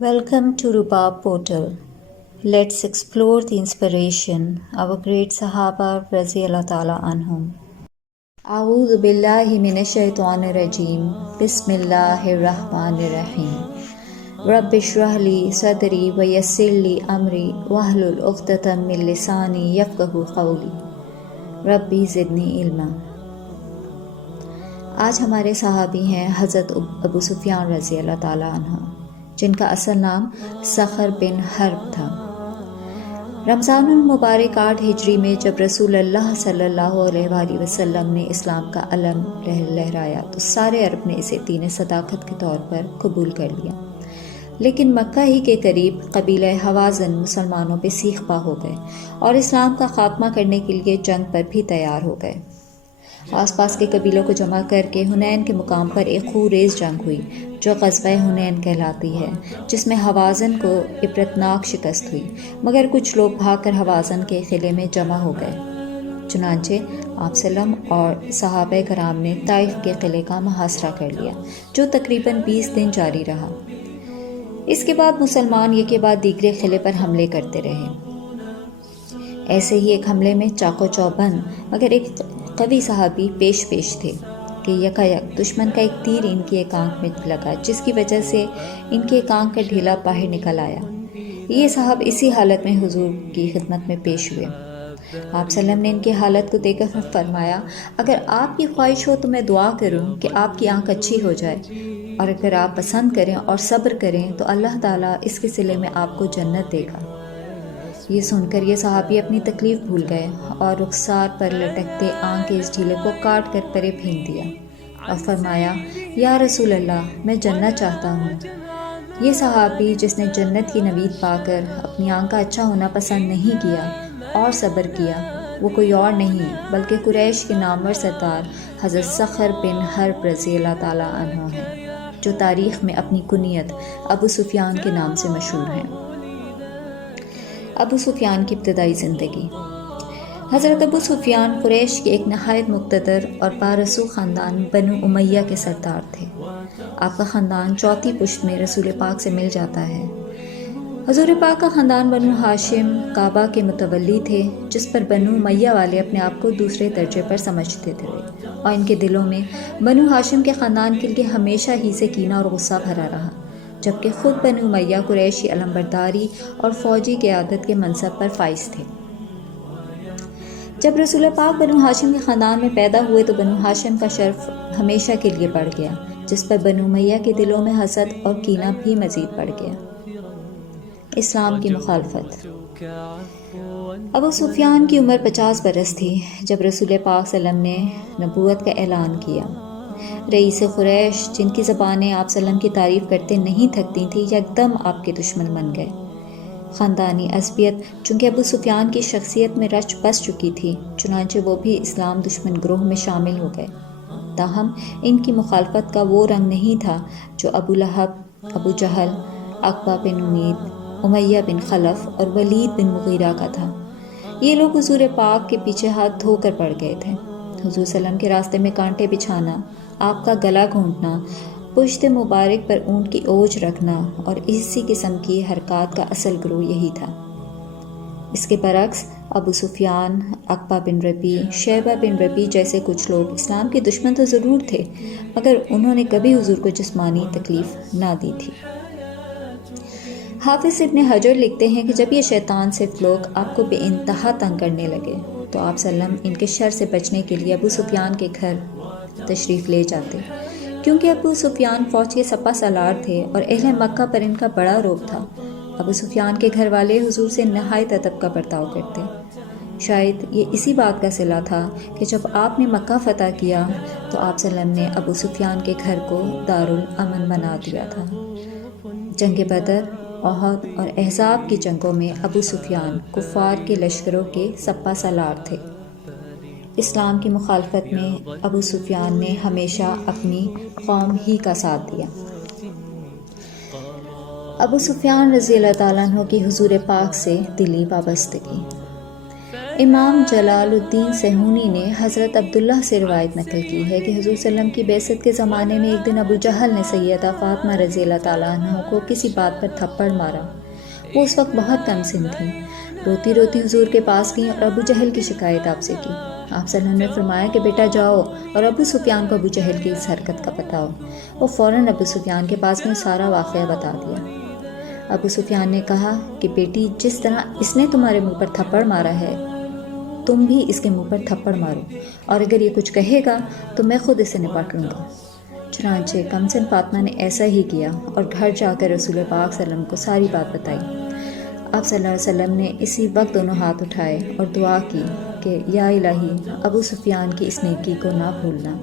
Welcome to Rubab Portal. Let's explore the inspiration our great Sahaba Raziyallahu Ta'ala anhum. A'udhu billahi minash shaitanir rajim. Bismillahir rahmanir rahim. Rabbi shrah li sadri wa yassir li amri wahlul 'uqdatam min lisani yafqahu qawli. Rabbi zidni ilma. آج ہمارے صحابی ہیں حضرت ابو سفیان رضی اللہ تعالیٰ عنہ، جن کا اصل نام صخر بن حرب تھا۔ رمضان المبارک 8 ہجری میں جب رسول اللہ صلی اللہ علیہ وآلہ وسلم نے اسلام کا علم لہرایا تو سارے عرب نے اسے دین صداقت کے طور پر قبول کر لیا، لیکن مکہ ہی کے قریب قبیلہ حوازن مسلمانوں پہ سیخ پا ہو گئے اور اسلام کا خاتمہ کرنے کے لیے جنگ پر بھی تیار ہو گئے۔ آس پاس کے قبیلوں کو جمع کر کے حنین کے مقام پر ایک خونریز جنگ ہوئی جو غزوہ حنین کہلاتی ہے، جس میں حوازن کو عبرتناک شکست ہوئی، مگر کچھ لوگ بھاگ کر حوازن کے قلعے میں جمع ہو گئے۔ چنانچہ آپ سلم اور صحابہ کرام نے طائف کے قلعے کا محاصرہ کر لیا، جو تقریباً 20 دن جاری رہا۔ اس کے بعد مسلمان یک بعد دیگرے قلعے پر حملے کرتے رہے۔ ایسے ہی ایک حملے میں چاقو چوبند مگر ایک قوی صحابی پیش تھے کہ یکایک دشمن کا ایک تیر ان کی ایک آنکھ میں لگا، جس کی وجہ سے ان کی ایک آنکھ کا ڈھیلا باہر نکل آیا۔ یہ صاحب اسی حالت میں حضور کی خدمت میں پیش ہوئے۔ آپ سلم نے ان کی حالت کو دیکھ کر فرمایا، اگر آپ کی خواہش ہو تو میں دعا کروں کہ آپ کی آنکھ اچھی ہو جائے، اور اگر آپ پسند کریں اور صبر کریں تو اللہ تعالیٰ اس کے صلے میں آپ کو جنت دے گا۔ یہ سن کر یہ صحابی اپنی تکلیف بھول گئے اور رخسار پر لٹکتے آنکھ کے اس ڈھیلے کو کاٹ کر پرے پھینک دیا اور فرمایا، یا رسول اللہ، میں جنت چاہتا ہوں۔ یہ صحابی جس نے جنت کی نوید پا کر اپنی آنکھ کا اچھا ہونا پسند نہیں کیا اور صبر کیا، وہ کوئی اور نہیں بلکہ قریش کے نامور سردار حضرت صخر بن حرب رضی اللہ تعالیٰ عنہ ہیں، جو تاریخ میں اپنی کنیت ابو سفیان کے نام سے مشہور ہیں۔ ابو سفیان کی ابتدائی زندگی۔ حضرت ابو سفیان قریش کے ایک نہایت مقتدر اور بارسوخ خاندان بنو امیہ کے سردار تھے۔ آپ کا خاندان چوتھی پشت میں رسول پاک سے مل جاتا ہے۔ حضور پاک کا خاندان بنو ہاشم کعبہ کے متولی تھے، جس پر بنو امیہ والے اپنے آپ کو دوسرے درجے پر سمجھتے تھے، اور ان کے دلوں میں بنو ہاشم کے خاندان کے لیے ہمیشہ ہی سے کینہ اور غصہ بھرا رہا، جبکہ خود بنو امیہ قریشی علمبرداری اور فوجی قیادت کے منصب پر فائز تھے۔ جب رسول پاک بنو ہاشم کے خاندان میں پیدا ہوئے تو بنو ہاشم کا شرف ہمیشہ کے لیے بڑھ گیا، جس پر بنو امیہ کے دلوں میں حسد اور کینہ بھی مزید بڑھ گیا۔ اسلام کی مخالفت۔ ابو سفیان کی عمر 50 برس تھی جب رسول پاک صلی اللہ علیہ وسلم نے نبوت کا اعلان کیا۔ رئیس قریش، جن کی زبانیں آپ صلی اللہ علیہ وسلم کی تعریف کرتے نہیں تھکتی تھیں، یکدم آپ کے دشمن بن گئے۔ خاندانی عصبیت چونکہ ابو سفیان کی شخصیت میں رچ بس چکی تھی، چنانچہ وہ بھی اسلام دشمن گروہ میں شامل ہو گئے۔ تاہم ان کی مخالفت کا وہ رنگ نہیں تھا جو ابو لہب، ابو جہل، عقبہ بن امید، امیہ بن خلف اور ولید بن مغیرہ کا تھا۔ یہ لوگ حضور پاک کے پیچھے ہاتھ دھو کر پڑ گئے تھے۔ حضور صلی اللہ علیہ وسلم کے راستے میں کانٹے بچھانا، آپ کا گلا گھونٹنا، پشت مبارک پر اونٹ کی اوجھ رکھنا اور اسی قسم کی حرکات کا اصل گروہ یہی تھا۔ اس کے برعکس ابو سفیان، عقبہ بن ربیع، شیبہ بن ربیع جیسے کچھ لوگ اسلام کے دشمن تو ضرور تھے، مگر انہوں نے کبھی حضور کو جسمانی تکلیف نہ دی تھی۔ حافظ ابن حجر لکھتے ہیں کہ جب یہ شیطان صرف لوگ آپ کو بے انتہا تنگ کرنے لگے تو آپ صلی اللہ علیہ وسلم ان کے شر سے بچنے کے لیے ابو سفیان کے گھر تشریف لے جاتے، کیونکہ ابو سفیان فوج کے سپہ سالار تھے اور اہل مکہ پر ان کا بڑا رعب تھا۔ ابو سفیان کے گھر والے حضور سے نہایت ادب کا برتاؤ کرتے۔ شاید یہ اسی بات کا صلہ تھا کہ جب آپ نے مکہ فتح کیا تو آپ صلی اللہ علیہ وسلم نے ابو سفیان کے گھر کو دارالامن بنا دیا تھا۔ جنگ بدر، احد اور احزاب کی جنگوں میں ابو سفیان کفار کے لشکروں کے سپہ سالار تھے۔ اسلام کی مخالفت میں ابو سفیان نے ہمیشہ اپنی قوم ہی کا ساتھ دیا۔ ابو سفیان رضی اللہ تعالیٰ عنہ کی حضور پاک سے دلی وابستگی۔ امام جلال الدین سہونی نے حضرت عبداللہ سے روایت نقل کی ہے کہ حضور صلی اللہ علیہ وسلم کی بعثت کے زمانے میں ایک دن ابو جہل نے سیدہ فاطمہ رضی اللہ تعالیٰ عنہ کو کسی بات پر تھپڑ مارا۔ وہ اس وقت بہت کم سن تھیں۔ روتی روتی حضور کے پاس گئیں اور ابو جہل کی شکایت آپ سے کی۔ آپ صلی اللہ علیہ وسلم نے فرمایا کہ بیٹا جاؤ اور ابو سفیان کو ابو جہل کی اس حرکت کا بتاؤ۔ وہ فوراً ابو سفیان کے پاس گئیں، سارا واقعہ بتا دیا۔ ابو سفیان نے کہا کہ بیٹی، جس طرح اس نے تمہارے منہ پر تھپڑ مارا ہے تم بھی اس کے منہ پر تھپڑ مارو، اور اگر یہ کچھ کہے گا تو میں خود اسے نپٹ لوں گا۔ چنانچہ کمسن فاطمہ نے ایسا ہی کیا اور گھر جا کر رسول پاک صلی اللہ علیہ وسلم کو ساری بات بتائی۔ آپ صلی اللہ علیہ وسلم نے اسی وقت دونوں ہاتھ اٹھائے اور دعا کی کہ یا الہی، ابو سفیان کی اس نیکی کو نہ بھولنا۔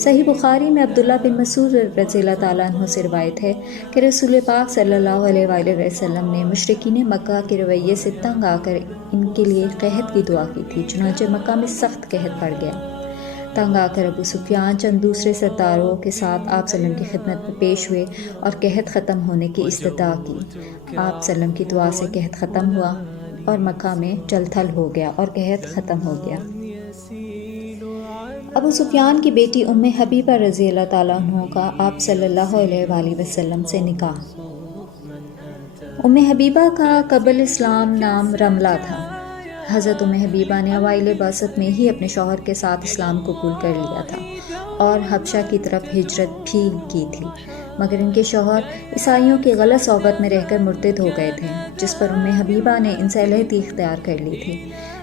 صحیح بخاری میں عبداللہ بن مسعود رضی اللہ تعالیٰ عنہ سے روایت ہے کہ رسول پاک صلی اللہ علیہ وآلہ وسلم نے مشرکین مکہ کے رویے سے تنگ آ کر ان کے لیے قحط کی دعا کی تھی، چنانچہ مکہ میں سخت قحط پڑ گیا۔ تنگ آ کر ابو سفیان چند دوسرے سرداروں کے ساتھ آپ صلی اللہ علیہ وسلم کی خدمت میں پیش ہوئے اور قحط ختم ہونے کی استدعا کی۔ آپ صلی اللہ علیہ وسلم کی دعا سے قحط ختم ہوا اور مکہ میں چل تھل ہو گیا اور قحط ختم ہو گیا۔ ابو سفیان کی بیٹی ام حبیبہ رضی اللہ تعالیٰ عنہ کا آپ صلی اللہ علیہ وآلہ وسلم سے نکاح۔ ام حبیبہ کا قبل اسلام نام رملہ تھا۔ حضرت ام حبیبہ نے اوائل بعثت میں ہی اپنے شوہر کے ساتھ اسلام قبول کر لیا تھا اور حبشہ کی طرف ہجرت بھی کی تھی، مگر ان کے شوہر عیسائیوں کی غلط صحبت میں رہ کر مرتد ہو گئے تھے، جس پر ام حبیبہ نے ان سے علیحدگی اختیار کر لی تھی۔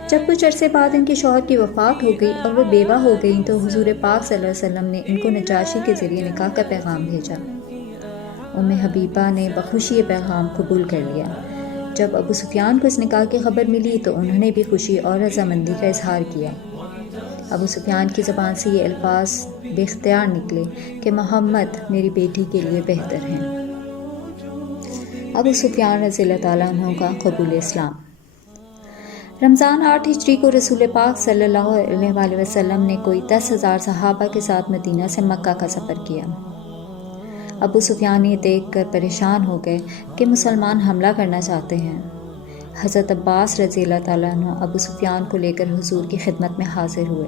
جب کچھ عرصے بعد ان کے شوہر کی وفات ہو گئی اور وہ بیوہ ہو گئیں تو حضور پاک صلی اللہ علیہ وسلم نے ان کو نجاشی کے ذریعے نکاح کا پیغام بھیجا۔ ام حبیبہ نے بخوشی یہ پیغام قبول کر لیا۔ جب ابو سفیان کو اس نکاح کی خبر ملی تو انہوں نے بھی خوشی اور رضامندی کا اظہار کیا۔ ابو سفیان کی زبان سے یہ الفاظ بے اختیار نکلے کہ محمد میری بیٹی کے لیے بہتر ہیں۔ ابو سفیان رضی اللہ تعالیٰ عنہ کا قبول اسلام۔ رمضان 8 ہجری کو رسول پاک صلی اللہ علیہ وآلہ وسلم نے کوئی 10,000 صحابہ کے ساتھ مدینہ سے مکہ کا سفر کیا۔ ابو سفیان یہ دیکھ کر پریشان ہو گئے کہ مسلمان حملہ کرنا چاہتے ہیں۔ حضرت عباس رضی اللہ تعالیٰ عنہ ابو سفیان کو لے کر حضور کی خدمت میں حاضر ہوئے۔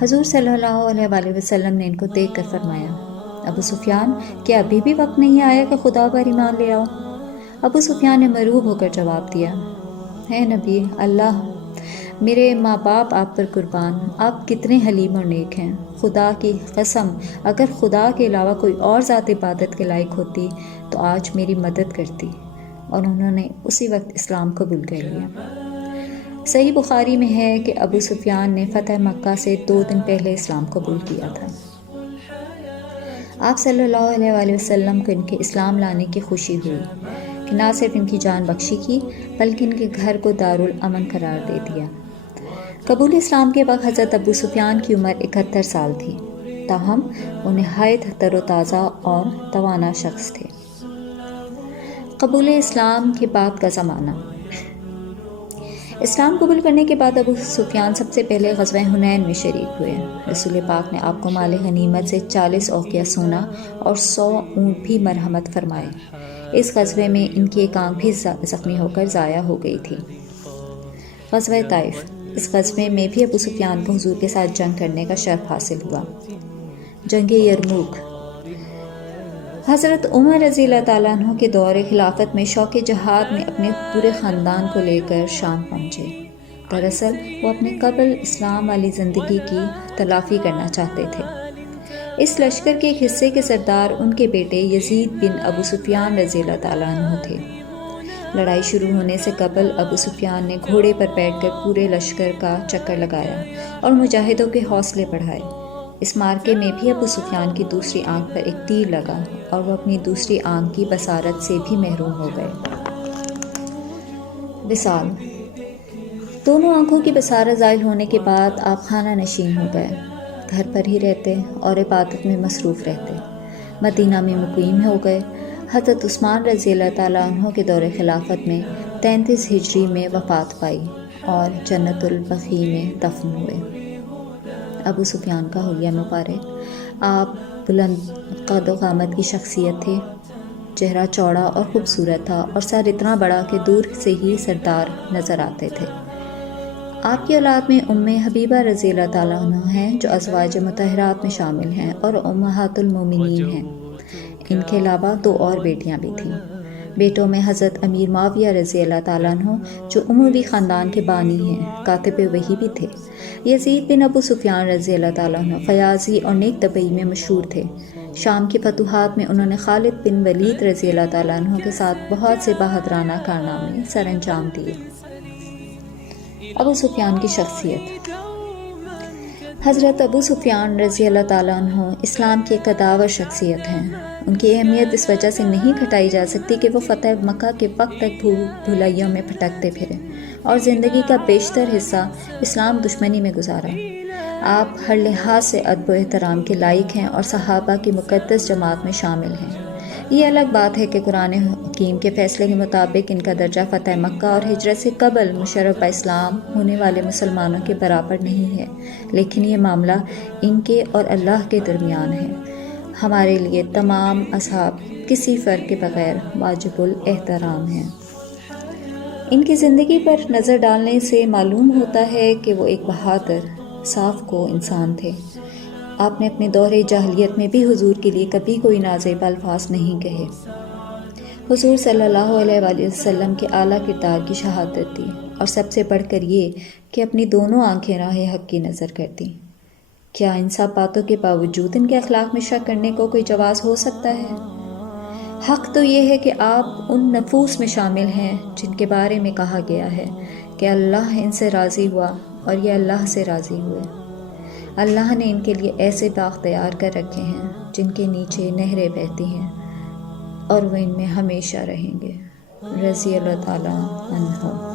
حضور صلی اللہ علیہ وآلہ وسلم نے ان کو دیکھ کر فرمایا، ابو سفیان، کیا ابھی بھی وقت نہیں آیا کہ خدا پر ایمان لے آؤ؟ ابو سفیان نے مروب ہو کر جواب دیا، اے نبی اللہ، میرے ماں باپ آپ پر قربان، آپ کتنے حلیم اور نیک ہیں۔ خدا کی قسم، اگر خدا کے علاوہ کوئی اور ذات عبادت کے لائق ہوتی تو آج میری مدد کرتی، اور انہوں نے اسی وقت اسلام قبول کر لیا۔ صحیح بخاری میں ہے کہ ابو سفیان نے فتح مکہ سے 2 دن پہلے اسلام قبول کیا تھا۔ آپ صلی اللہ علیہ وآلہ وسلم کو ان کے اسلام لانے کی خوشی ہوئی کہ نہ صرف ان کی جان بخشی کی بلکہ ان کے گھر کو دارالامن قرار دے دیا۔ قبول اسلام کے وقت حضرت ابو سفیان کی عمر 71 سال تھی، تاہم وہ نہایت تر و تازہ اور توانا شخص تھے۔ قبول اسلام کے بعد کا زمانہ۔ اسلام قبول کرنے کے بعد ابو سفیان سب سے پہلے غزوہ حنین میں شریک ہوئے۔ رسول پاک نے آپ کو مال غنیمت سے 40 اوقیہ سونا اور 100 اونٹ بھی مرحمت فرمائے۔ اس غزوے میں ان کی ایک آنکھ بھی زخمی ہو کر ضائع ہو گئی تھی۔ غزوہ طائف۔ اس غزوے میں بھی ابو سفیان کو حضور کے ساتھ جنگ کرنے کا شرف حاصل ہوا۔ جنگ یرموک۔ حضرت عمر رضی اللہ تعالیٰ عنہ کے دور خلافت میں شوق جہاد میں اپنے پورے خاندان کو لے کر شام پہنچے۔ دراصل وہ اپنے قبل اسلام والی زندگی کی تلافی کرنا چاہتے تھے۔ اس لشکر کے ایک حصے کے سردار ان کے بیٹے یزید بن ابو سفیان رضی اللہ تعالیٰ عنہ تھے۔ لڑائی شروع ہونے سے قبل ابو سفیان نے گھوڑے پر بیٹھ کر پورے لشکر کا چکر لگایا اور مجاہدوں کے حوصلے بڑھائے۔ اس مارکے میں بھی ابو سفیان کی دوسری آنکھ پر ایک تیر لگا اور وہ اپنی دوسری آنکھ کی بصارت سے بھی محروم ہو گئے۔ وصال۔ دونوں آنکھوں کی بصارت زائل ہونے کے بعد آپ خانہ نشین ہو گئے، گھر پر ہی رہتے اور عبادت میں مصروف رہتے۔ مدینہ میں مقیم ہو گئے۔ حضرت عثمان رضی اللہ تعالیٰ عنہ کے دور خلافت میں 33 ہجری میں وفات پائی اور جنت البقیع میں دفن ہوئے۔ ابو سفیان کا حلیہ مبارک۔ آپ بلند قد و قامت کی شخصیت تھے، چہرہ چوڑا اور خوبصورت تھا اور سر اتنا بڑا کہ دور سے ہی سردار نظر آتے تھے۔ آپ کی اولاد میں ام حبیبہ رضی اللہ تعالیٰ عنہ ہیں جو ازواج مطہرات میں شامل ہیں اور امہات المومنین ہیں۔ ان کے علاوہ 2 اور بیٹیاں بھی تھیں۔ بیٹوں میں حضرت امیر معاویہ رضی اللہ تعالیٰ عنہ جو اموی خاندان کے بانی ہیں، کاتب وحی بھی تھے۔ یزید بن ابو سفیان رضی اللہ تعالیٰ عنہ فیاضی اور نیک طبعی میں مشہور تھے۔ شام کی فتوحات میں انہوں نے خالد بن ولید رضی اللہ تعالیٰ عنہ کے ساتھ بہت سے بہادرانہ کارنامے سر انجام دیے۔ ابو سفیان کی شخصیت۔ حضرت ابو سفیان رضی اللہ تعالیٰ عنہ اسلام کی ایک قداور شخصیت ہیں۔ ان کی اہمیت اس وجہ سے نہیں گھٹائی جا سکتی کہ وہ فتح مکہ کے وقت تک بھول بھلائیوں میں پھٹکتے پھرے اور زندگی کا بیشتر حصہ اسلام دشمنی میں گزارا۔ آپ ہر لحاظ سے ادب و احترام کے لائق ہیں اور صحابہ کی مقدس جماعت میں شامل ہیں۔ یہ الگ بات ہے کہ قرآن حکیم کے فیصلے کے مطابق ان کا درجہ فتح مکہ اور ہجرت سے قبل مشرف اسلام ہونے والے مسلمانوں کے برابر نہیں ہے، لیکن یہ معاملہ ان کے اور اللہ کے درمیان ہے۔ ہمارے لیے تمام اصحاب کسی فرق کے بغیر واجب الاحترام ہیں۔ ان کی زندگی پر نظر ڈالنے سے معلوم ہوتا ہے کہ وہ ایک بہادر، صاف کو انسان تھے۔ آپ نے اپنے دور جاہلیت میں بھی حضور کے لیے کبھی کوئی نازیبا الفاظ نہیں کہے۔ حضور صلی اللہ علیہ وآلہ وسلم کے اعلیٰ کردار کی شہادت دی، اور سب سے بڑھ کر یہ کہ اپنی دونوں آنکھیں راہ حق کی نظر کرتی۔ کیا ان سب باتوں کے باوجود ان کے اخلاق میں شک کرنے کو کوئی جواز ہو سکتا ہے؟ حق تو یہ ہے کہ آپ ان نفوس میں شامل ہیں جن کے بارے میں کہا گیا ہے کہ اللہ ان سے راضی ہوا اور یہ اللہ سے راضی ہوئے۔ اللہ نے ان کے لیے ایسے باغ تیار کر رکھے ہیں جن کے نیچے نہریں بہتی ہیں اور وہ ان میں ہمیشہ رہیں گے۔ رضی اللہ تعالیٰ عنہ۔